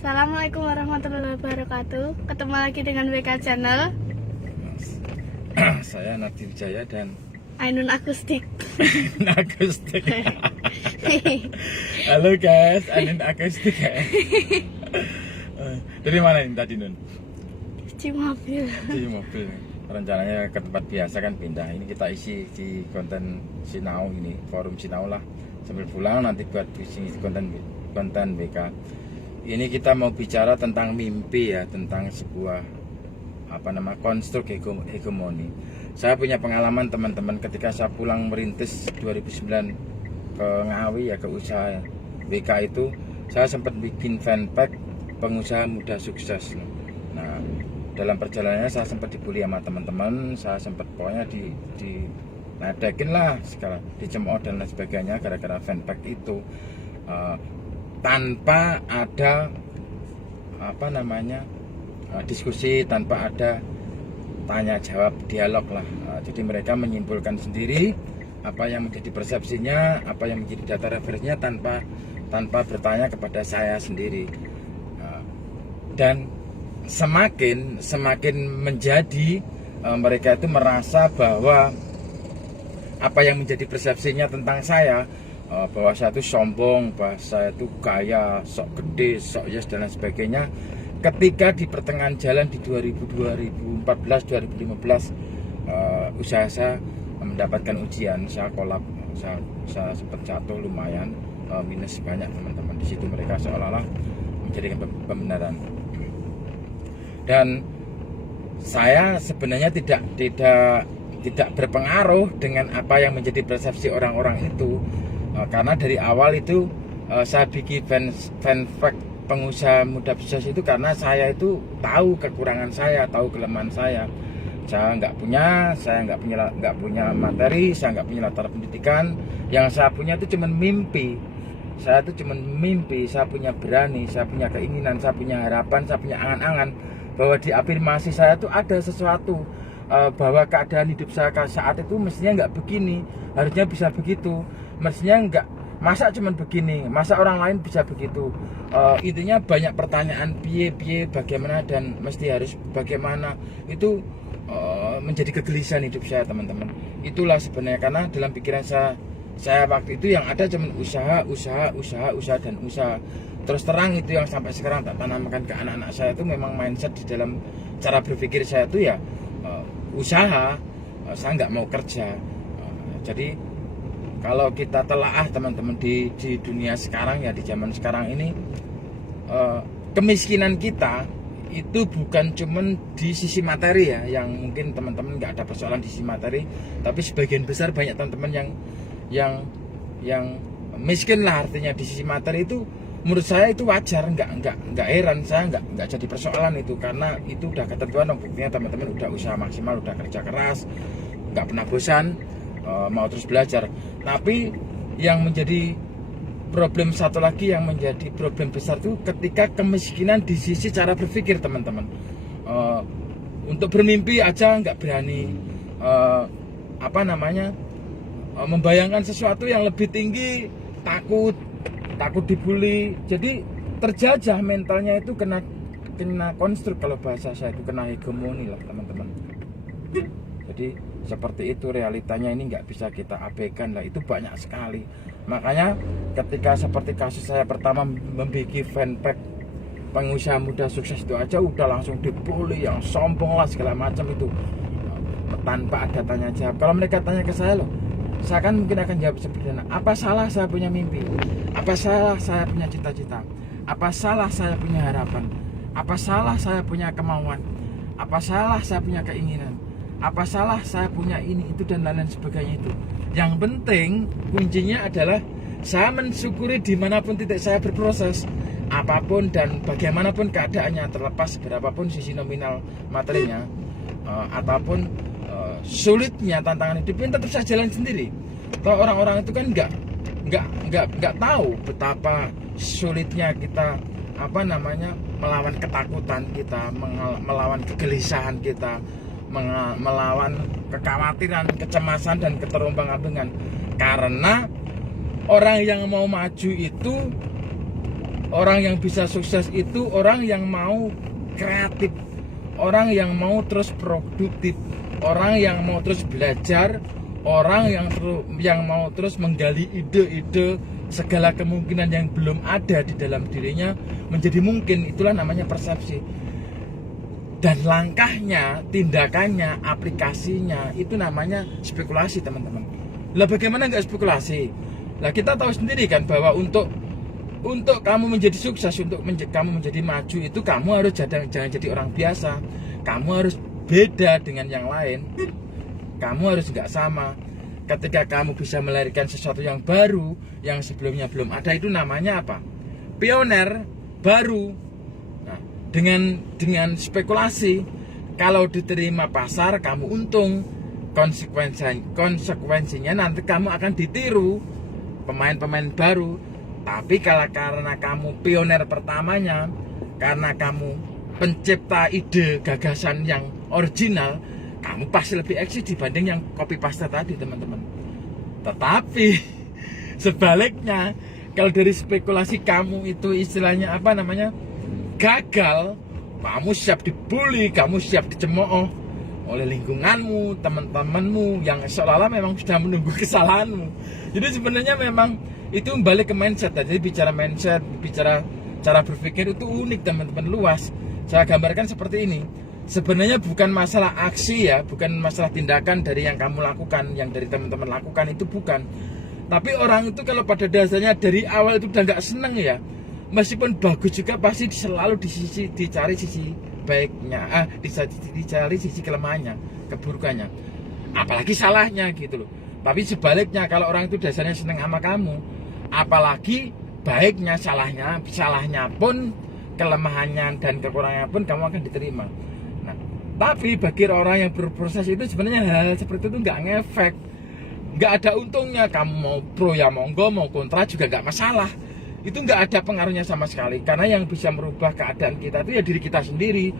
Assalamualaikum warahmatullahi wabarakatuh. Ketemu lagi dengan WK Channel. Saya Nadir Jaya dan Ainun Akustik. Akustik. Halo guys, Ainun Akustik ya. Dari mana ini tadi Nun? Cuci mobil. Di mobil. Rencananya ke tempat biasa kan pindah. Ini kita isi di konten Sinau ini, forum Sinau lah. Sambil pulang nanti buat isi konten BK. Ini kita mau bicara tentang mimpi ya, tentang sebuah konstruk hegemoni. Saya punya pengalaman teman-teman ketika saya pulang merintis 2009 ke Ngawi ya, ke usaha WK itu, saya sempat bikin fanpage pengusaha muda sukses. Nah, dalam perjalanannya saya sempat dibully sama teman-teman, saya sempat pokoknya di ledekin lah segala, dicemooh dan lain sebagainya gara-gara fanpage itu. Tanpa ada diskusi, tanpa ada tanya jawab, dialog lah. Jadi mereka menyimpulkan sendiri apa yang menjadi persepsinya, apa yang menjadi data referensinya tanpa bertanya kepada saya sendiri. Dan semakin menjadi mereka itu merasa bahwa apa yang menjadi persepsinya tentang saya, bahwa saya itu sombong, bahwa saya itu kaya, sok gede, sok yes dan lain sebagainya. Ketika di pertengahan jalan di 2014-2015 usaha saya mendapatkan ujian, saya kolab, saya sempat jatuh lumayan, minus banyak teman-teman. Di situ mereka seolah-olah menjadikan pembenaran. Dan saya sebenarnya tidak berpengaruh dengan apa yang menjadi persepsi orang-orang itu. Karena dari awal itu saya bikin fanpage pengusaha muda sukses itu karena saya itu tahu kekurangan saya, tahu kelemahan saya. Saya nggak punya materi, saya nggak punya latar pendidikan. Yang saya punya itu cuma mimpi. Saya punya berani, saya punya keinginan, saya punya harapan, saya punya angan-angan bahwa di afirmasi saya itu ada sesuatu, bahwa keadaan hidup saya saat itu mestinya nggak begini, harusnya bisa begitu. Mestinya enggak, masa cuman begini, masa orang lain bisa begitu. Intinya banyak pertanyaan, piye bagaimana dan mesti harus bagaimana. Itu menjadi kegelisahan hidup saya teman-teman. Itulah sebenarnya, karena dalam pikiran saya waktu itu yang ada cuman usaha dan usaha. Terus terang itu yang sampai sekarang tak tanamkan ke anak-anak saya itu memang mindset di dalam cara berpikir saya itu ya, usaha, saya nggak mau kerja. Jadi kalau kita telaah teman-teman di dunia sekarang ya, di zaman sekarang ini, kemiskinan kita itu bukan cuman di sisi materi ya, yang mungkin teman-teman nggak ada persoalan di sisi materi, tapi sebagian besar banyak teman-teman yang miskin lah, artinya di sisi materi itu. Menurut saya itu wajar, nggak heran, saya nggak jadi persoalan itu, karena itu udah ketentuan. Buktinya teman-teman udah usaha maksimal, udah kerja keras, nggak pernah bosan, mau terus belajar. Tapi yang menjadi problem satu lagi, yang menjadi problem besar itu ketika kemiskinan di sisi cara berpikir teman-teman. Untuk bermimpi aja nggak berani, membayangkan sesuatu yang lebih tinggi, takut dibully. Jadi terjajah mentalnya itu, kena konstruk, kalau bahasa saya itu kena hegemoni lah teman-teman. Jadi seperti itu realitanya, ini nggak bisa kita abaikan lah, itu banyak sekali. Makanya ketika seperti kasus saya pertama membuat fanpage pengusaha muda sukses itu aja udah langsung dibully, yang sombong lah segala macam itu, tanpa ada tanya jawab. Kalau mereka tanya ke saya, loh, saya kan mungkin akan jawab seperti ini. Apa salah saya punya mimpi? Apa salah saya punya cita-cita? Apa salah saya punya harapan? Apa salah saya punya kemauan? Apa salah saya punya keinginan? Apa salah saya punya ini, itu, dan lain-lain sebagainya itu. Yang penting kuncinya adalah saya mensyukuri dimanapun titik saya berproses, apapun dan bagaimanapun keadaannya, terlepas berapapun sisi nominal materinya, ataupun sulitnya tantangan hidup ini, tetap saya jalan sendiri. Kalau orang-orang itu kan nggak tahu betapa sulitnya kita melawan ketakutan kita, melawan kegelisahan kita, melawan kekhawatiran, kecemasan dan keterombang-ambingan. Karena orang yang mau maju itu Orang yang bisa sukses itu orang yang mau kreatif, orang yang mau terus produktif, orang yang mau terus belajar, orang yang mau terus menggali ide-ide, segala kemungkinan yang belum ada di dalam dirinya menjadi mungkin. Itulah namanya persepsi. Dan langkahnya, tindakannya, aplikasinya itu namanya spekulasi, teman-teman. Lah bagaimana nggak spekulasi? Lah kita tahu sendiri kan bahwa untuk kamu menjadi sukses, untuk kamu menjadi maju itu kamu harus jangan jadi orang biasa. Kamu harus beda dengan yang lain. Kamu harus nggak sama. Ketika kamu bisa melahirkan sesuatu yang baru, yang sebelumnya belum ada, itu namanya apa? Pioner baru. Nah, dengan spekulasi, kalau diterima pasar kamu untung, konsekuensinya nanti kamu akan ditiru pemain-pemain baru. Tapi karena kamu pioner pertamanya, karena kamu pencipta ide gagasan yang original, kamu pasti lebih eksis dibanding yang copy paste tadi, teman-teman. Tetapi sebaliknya, kalau dari spekulasi kamu itu istilahnya apa namanya, gagal, kamu siap dibully, kamu siap dicemooh oleh lingkunganmu, teman-temanmu yang seolah-olah memang sudah menunggu kesalahanmu. Jadi sebenarnya memang itu balik ke mindset. Jadi bicara mindset, bicara cara berpikir itu unik, teman-teman, luas. Saya gambarkan seperti ini. Sebenarnya bukan masalah aksi ya, bukan masalah tindakan dari yang kamu lakukan, yang dari teman-teman lakukan, itu bukan. Tapi orang itu kalau pada dasarnya dari awal itu udah nggak seneng ya, meskipun bagus juga pasti selalu dicari sisi baiknya, dicari sisi kelemahannya, keburukannya, apalagi salahnya gitu loh. Tapi sebaliknya, kalau orang itu dasarnya seneng sama kamu, apalagi baiknya, salahnya pun, kelemahannya dan kekurangannya pun kamu akan diterima. Nah, tapi bagi orang yang berproses itu sebenarnya hal seperti itu nggak ngefek, nggak ada untungnya. Kamu mau pro ya monggo, mau kontra juga nggak masalah. Itu nggak ada pengaruhnya sama sekali, karena yang bisa merubah keadaan kita itu ya diri kita sendiri,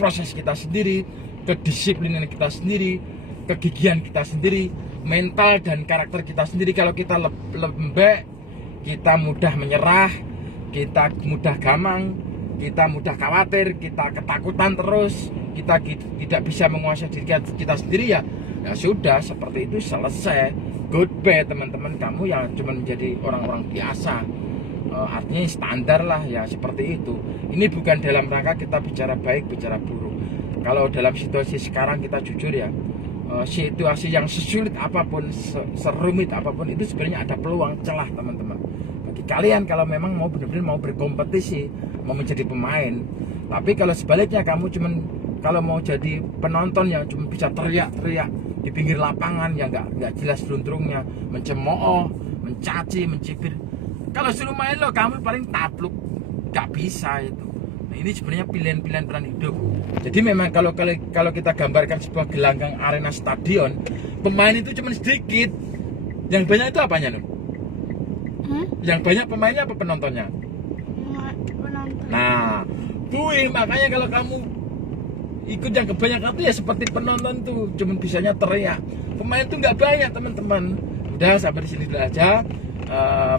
proses kita sendiri, kedisiplinan kita sendiri, kegigihan kita sendiri, mental dan karakter kita sendiri. Kalau kita lembek, kita mudah menyerah, kita mudah gamang, kita mudah khawatir, kita ketakutan terus, kita tidak bisa menguasai diri kita sendiri, ya sudah, seperti itu, selesai, goodbye teman-teman. Kamu yang cuma menjadi orang-orang biasa, artinya standar lah ya, seperti itu. Ini bukan dalam rangka kita bicara baik, bicara buruk. Kalau dalam situasi sekarang kita jujur ya, situasi yang sesulit apapun, serumit apapun, itu sebenarnya ada peluang, celah, teman-teman. Bagi kalian kalau memang mau benar-benar mau berkompetisi, mau menjadi pemain. Tapi kalau sebaliknya, kamu cuman kalau mau jadi penonton yang cuma bisa teriak-teriak di pinggir lapangan yang nggak jelas luntrungnya, mencemooh, mencaci, mencibir, kalau suruh main lo kamu paling tapluk, nggak bisa itu. Nah, ini sebenarnya pilihan-pilihan peran hidup. Jadi memang kalau kita gambarkan sebuah gelanggang arena stadion, pemain itu cuma sedikit. Yang banyak itu apanya, Nun? Yang banyak pemainnya apa penontonnya? Penonton. Nah, makanya kalau kamu ikut yang kebanyakan itu ya seperti penonton tuh, cuma bisanya teriak. Pemain itu nggak banyak, teman-teman. Udah, sampai di sini dulu aja.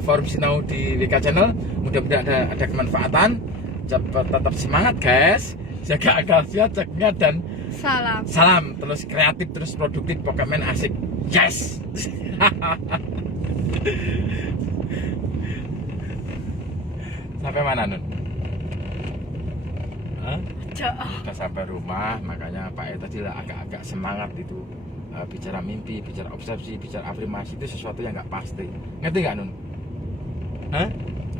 Forum Sinau di WK Channel, mudah-mudahan ada kemanfaatan. Tetap semangat guys, jaga akal sehat, ceknya, dan salam terus kreatif, terus produktif, pokoknya asik, yes. Sampai mana, Nun? Udah sampai rumah, makanya Pak E tadi agak-agak semangat itu. Bicara mimpi, bicara obsesi, bicara afirmasi itu sesuatu yang nggak pasti. Ngerti nggak, Nun? Hah?